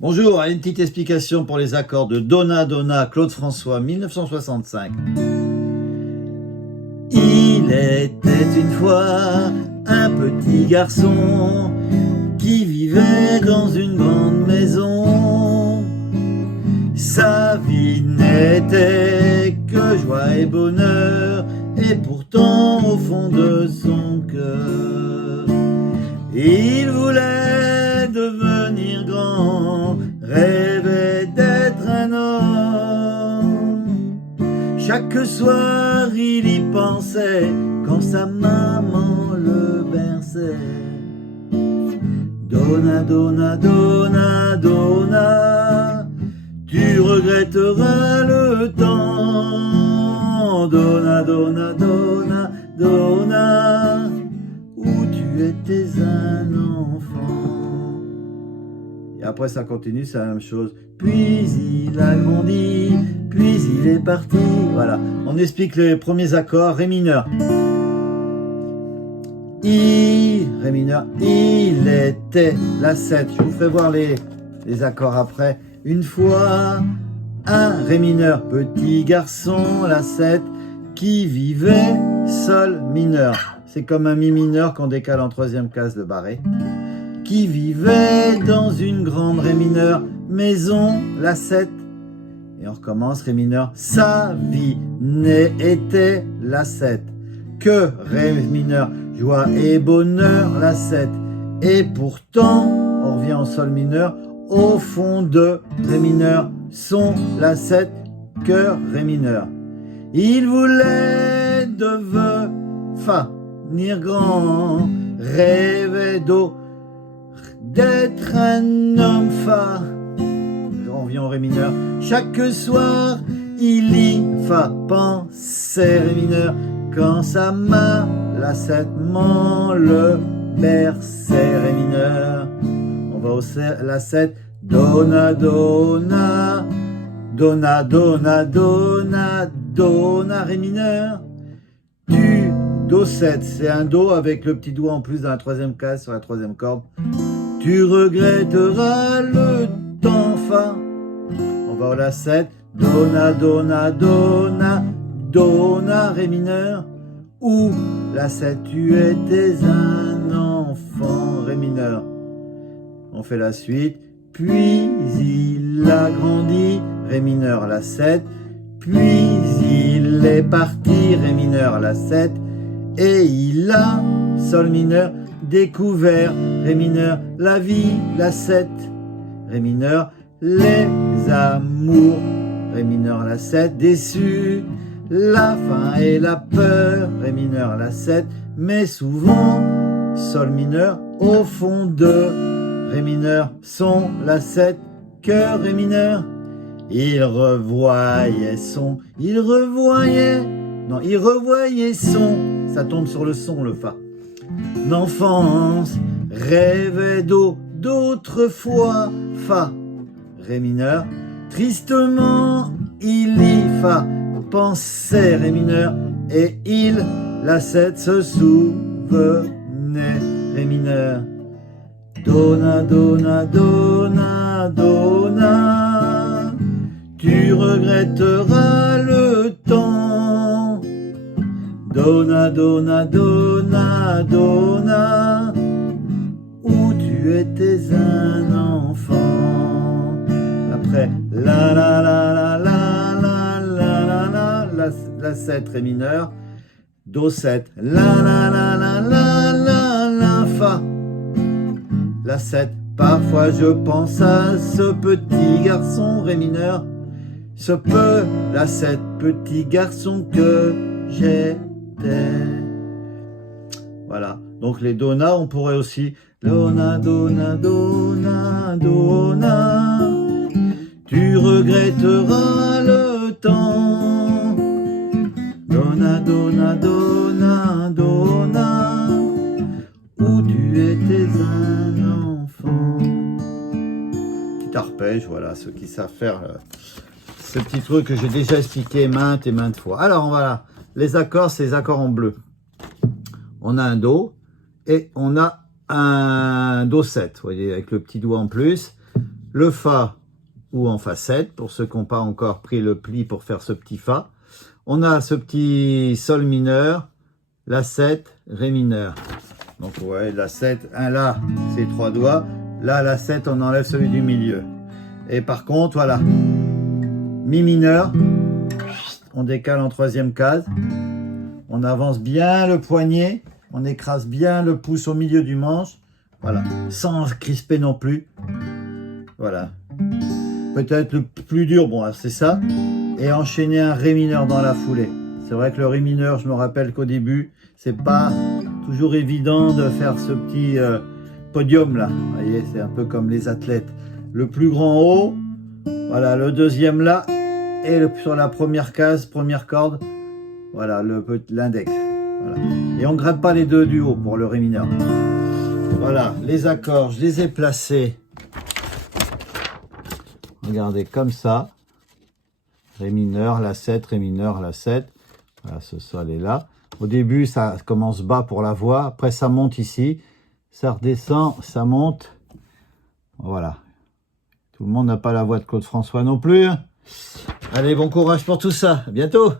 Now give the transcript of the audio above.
Bonjour, une petite explication pour les accords de Donna Donna, Claude François, 1965. Il était une fois un petit garçon qui vivait dans une grande maison. Sa vie n'était que joie et bonheur, et pourtant au fond de son cœur, il voulait devenir grand, rêvait d'être un homme. Chaque soir il y pensait quand sa maman le berçait. Donna, Donna, Donna, Donna, tu regretteras le temps. Donna, Donna, Donna, Donna, où tu étais un enfant. Et après ça continue, c'est la même chose. Puis il a grandi, puis il est parti. Voilà, on explique les premiers accords. Ré mineur. I, Ré mineur, il était la 7. Je vous ferai voir les accords après. Une fois, un Ré mineur, petit garçon, la 7, qui vivait Sol mineur. C'est comme un Mi mineur qu'on décale en troisième case de barré. Qui vivait dans une grande Ré mineur, maison, la 7. Et on recommence, Ré mineur, sa vie était la 7. Que Ré mineur, joie et bonheur, la 7. Et pourtant, on revient en Sol mineur, au fond de Ré mineur, son, la 7, cœur, Ré mineur. Il voulait devenir grand, rêvait d'être un homme Fa. On revient au Ré mineur. Chaque soir, il y pensait Ré mineur, quand sa main, la 7, le berçait Ré mineur. On va au la 7, Donna, Donna, Donna, Donna, Donna, Donna, Ré mineur. Tu, Do 7, c'est un Do avec le petit doigt en plus dans la troisième case sur la troisième corde. Tu regretteras le temps Fa. On va au la 7, Donna, Donna, Donna, Donna, Ré mineur. Où la 7, tu étais un enfant, Ré mineur. On fait la suite. Puis il a grandi, Ré mineur, la 7. Puis il est parti, Ré mineur, la 7. Et il a, Sol mineur, découvert, Ré mineur, la vie, la 7. Ré mineur, les amours, Ré mineur, la 7. Déçu, la faim et la peur, Ré mineur, la 7. Mais souvent, Sol mineur, au fond de Ré mineur, son, la 7, cœur, Ré mineur. Il revoyait son, il revoyait son, ça tombe sur le son, le Fa. L'enfance rêvait d'autrefois, Fa, Ré mineur. Tristement, il y pensait, Ré mineur, et il, la 7, se souvenait, Ré mineur. Donna, Donna, Donna, Donna, tu regretteras le temps. Donna, Donna, Donna, Donna, où tu étais un enfant. Après, la la la la la la la la la 7 Ré mineur, Do 7, la la la la la la la Fa. La 7, parfois je pense à ce petit garçon, Ré mineur, la 7, petit garçon que j'étais. Voilà, donc les Donna, on pourrait aussi Donna, Donna, Donna, Donna, tu regretteras le temps. Donna, Donna, Donna, Donna, où tu étais un enfant. Petit arpège, voilà, ceux qui savent faire ce petit truc que j'ai déjà expliqué maintes et maintes fois. Alors voilà, les accords, c'est les accords en bleu. On a un Do et on a un Do7, vous voyez, avec le petit doigt en plus. le Fa ou en Fa 7, pour ceux qui n'ont pas encore pris le pli pour faire ce petit Fa. On a ce petit Sol mineur, La 7, Ré mineur. Donc ouais, La 7, un La, c'est 3 doigts. Là, La 7, on enlève celui du milieu. Et par contre, voilà, Mi mineur, on décale en 3e case. On avance bien le poignet, on écrase bien le pouce au milieu du manche. Voilà, sans crisper non plus. Voilà. Peut-être le plus dur, bon, c'est ça. Et enchaîner un Ré mineur dans la foulée. C'est vrai que le Ré mineur, je me rappelle qu'au début, c'est pas toujours évident de faire ce petit podium là. Vous voyez, c'est un peu comme les athlètes. Le plus grand haut, voilà, le deuxième là, et sur la première case, première corde, voilà, l'index. Voilà. Et on ne gratte pas les deux du haut pour le Ré mineur. Voilà, les accords, je les ai placés. Regardez, comme ça. Ré mineur, La 7, Ré mineur, La 7. Voilà, ce Sol est là. Au début, ça commence bas pour la voix. Après, ça monte ici. Ça redescend, ça monte. Voilà. Tout le monde n'a pas la voix de Claude François non plus. Allez, bon courage pour tout ça. À bientôt.